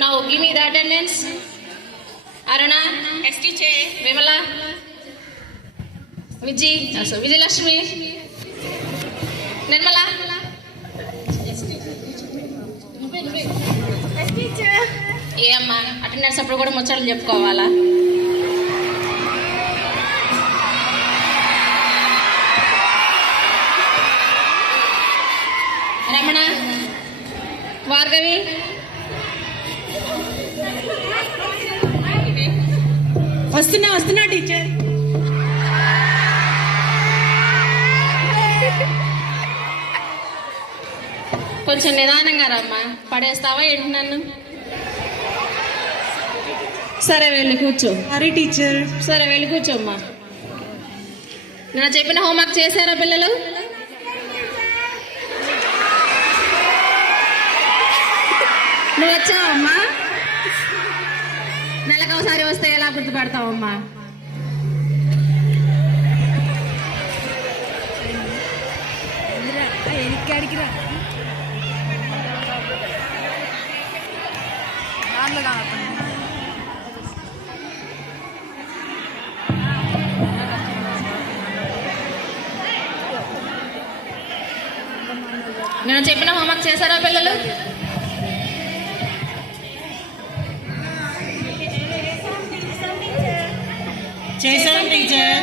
Now give me the attendance. Aruna, Yes, teacher. Vimala, Vijay Lakshmi, Nirmala. Yes, teacher. ఏ అమ్మా attendance అప్పుడు కూడా ముచ్చట్లు చెప్పుకోవాలా? రమణ, భార్గవి, వస్తున్నా టీచర్. కొంచెం నిదానంగా రమ్మా. పడేస్తావా ఏంటి నన్ను? సరే వెళ్ళి కూర్చో. Sorry teacher. సరే వెళ్ళి కూర్చోమ్మా. నేను చెప్పిన హోంవర్క్ చేశారా పిల్లలు? నువ్వు వచ్చావమ్మా? నెలకు ఒకసారి వస్తే ఎలా గుర్తుపడతావమ్మా? నేను చెప్పిన హోంవర్క్ చేశారా పిల్లలు? చేశాను టీచర్.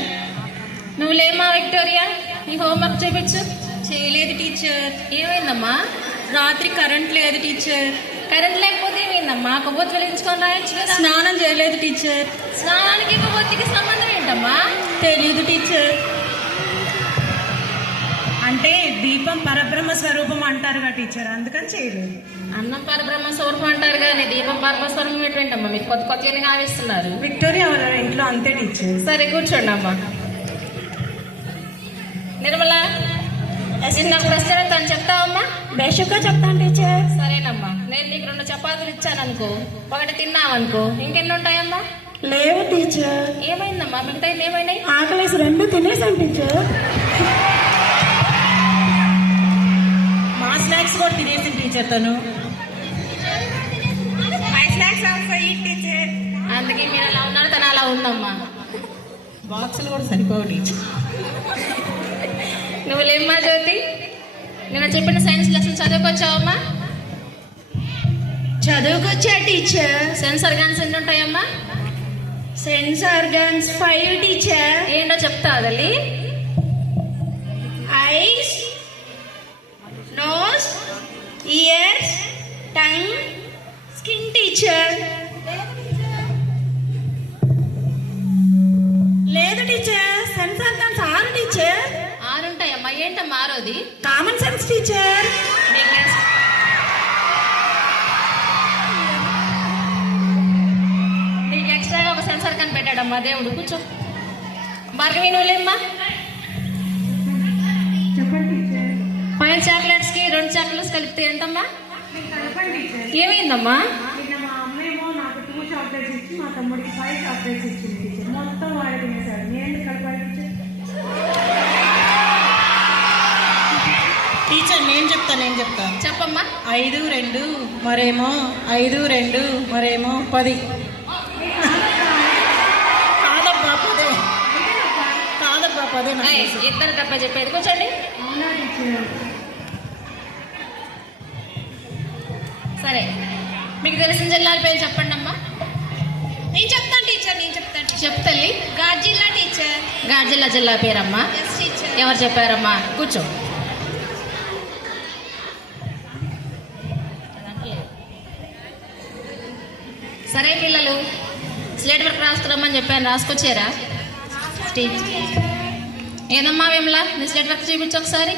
నువ్వు లేమ్మా విక్టోరియా, ఈ హోంవర్క్ చూపించు. చేయలేదు టీచర్. ఏమైందమ్మా? రాత్రి కరెంట్ లేదు టీచర్. కరెంట్ లేకపోతే ఏమైందమ్మా? కొవ్వొత్తి వెలిగించుకొని రాయొచ్చు కదా. స్నానం చేయలేదు టీచర్. స్నానానికి కొవ్వొత్తికి సంబంధం ఏంటమ్మా? తెలీదు టీచర్. అంటే దీపం పరబ్రహ్మ స్వరూపం అంటారుగా టీచర్, అందుకని చేయలేదు. అన్నం పరబ్రహ్మ స్వరూపం అంటారు కానీ దీపం పరబ్రహ్మ స్వరూపం ఏంటమ్మా? మీరు కొత్త కొత్తగా ఆవిస్తున్నారు. విక్టోరియా వాళ్ళ ఇంట్లో అంతే టీచర్. సరే కూర్చోండి అమ్మా. నిర్మల, చిన్న ప్రశ్న తను చెప్తావమ్మా? బేషుగా చెప్తాను టీచర్. సరేనమ్మా. నేను నీకు 2 చపాతీలు ఇచ్చాను అనుకో, ఒకటి తిన్నావనుకో, ఇంకెన్ని ఉంటాయమ్మా? లేవు టీచర్. ఏమైందమ్మా? మిగతా ఏమైనాయి? ఆకలేసి 2 తినేసాను టీచర్. మా స్నాక్స్ కూడా తినేసింది టీచర్ తను. అందుకే మీరు అలా ఉన్నారు, తను అలా ఉందమ్మా. బాక్సులు కూడా సరిపోవు టీచర్. నువ్వు లేమ్మా జ్యోతి. నేను చెప్పిన సైన్స్ లెసన్ చదువుకొచ్చావమ్మా? చదువుకొచ్చా టీచర్. సెన్స్ ఆర్గాన్స్ ఎన్ని ఉంటాయమ్మా? Sense organs 5 teacher. ఏంటో చెప్తావా తల్లి? Eyes, nose, ears, tongue, skin teacher. లేదు టీచర్, సెన్స్ ఆర్గాన్స్ 6 టీచర్. 6 ఉంటాయమ్మా. ఏంటమ్మా 6ది? Common sense teacher. నీకు ఎక్స్ట్రాగా ఒక సెన్స్ ఆర్గాన్ పెట్టాడమ్మా దేవుడు. కూర్చో. భార్గవి నువ్వు లేమ్మా. చెప్పండి టీచర్. 5 చాక్లెట్స్ కి 2 చాక్లెట్స్ కలిపితే ఎంతమ్మా? ఏమైందమ్మా? మా అమ్మేమో నాకు 2 చాక్లెట్స్ ఇచ్చి మా తమ్ముడికి 5 చాక్లెట్స్ ఇచ్చింది టీచర్. మొత్తం వాడు తినేసాడు. నేను కలిపాలి టీచర్. నేను చెప్తా. చెప్పమ్మా. 5 2 మరేమో 5 2 మరేమో 10. కాదబ్బా 10. ఇద్దరు తప్ప చెప్పేది. కూర్చోండి. సరే, మీకు తెలిసిన జిల్లాల పేరు చెప్పండి అమ్మా. నేను చెప్తాను టీచర్. చెప్తల్లి. Godzilla teacher. గాడ్జిల్లా జిల్లా పేరమ్మా? Yes teacher. ఎవరు చెప్పారమ్మా? కూర్చో. సరే పిల్లలు, స్లేట్ వర్క్ రాసుకురమ్మని చెప్పాను, రాసుకొచ్చారా? ఏదమ్మా విమల, నీ స్లేట్ వర్క్ చూపించు ఒకసారి.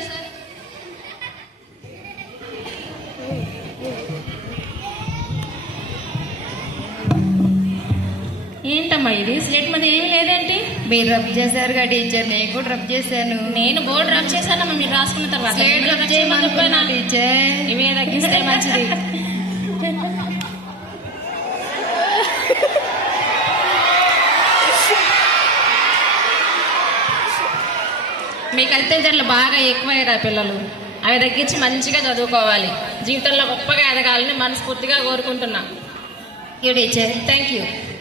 ఏంటమ్మా ఇది? స్లేట్ మీద ఏమీ లేదేంటి? మీరు రబ్ చేశారుగా టీచర్, నేను కూడా రబ్ చేశాను. నేను బోర్డు రబ్ చేశానమ్మా, మీరు రాసుకున్న తర్వాత. స్లేట్ రబ్ చేయమని చెప్పాను టీచర్. ఇవే తగ్గిస్తే మంచిది. మీకు అత్యంతలు బాగా ఎక్కువయ్యారా పిల్లలు? అవి తగ్గించి మంచిగా చదువుకోవాలి. జీవితంలో గొప్పగా ఎదగాలని మనస్ఫూర్తిగా కోరుకుంటున్నా. Teacher thank you.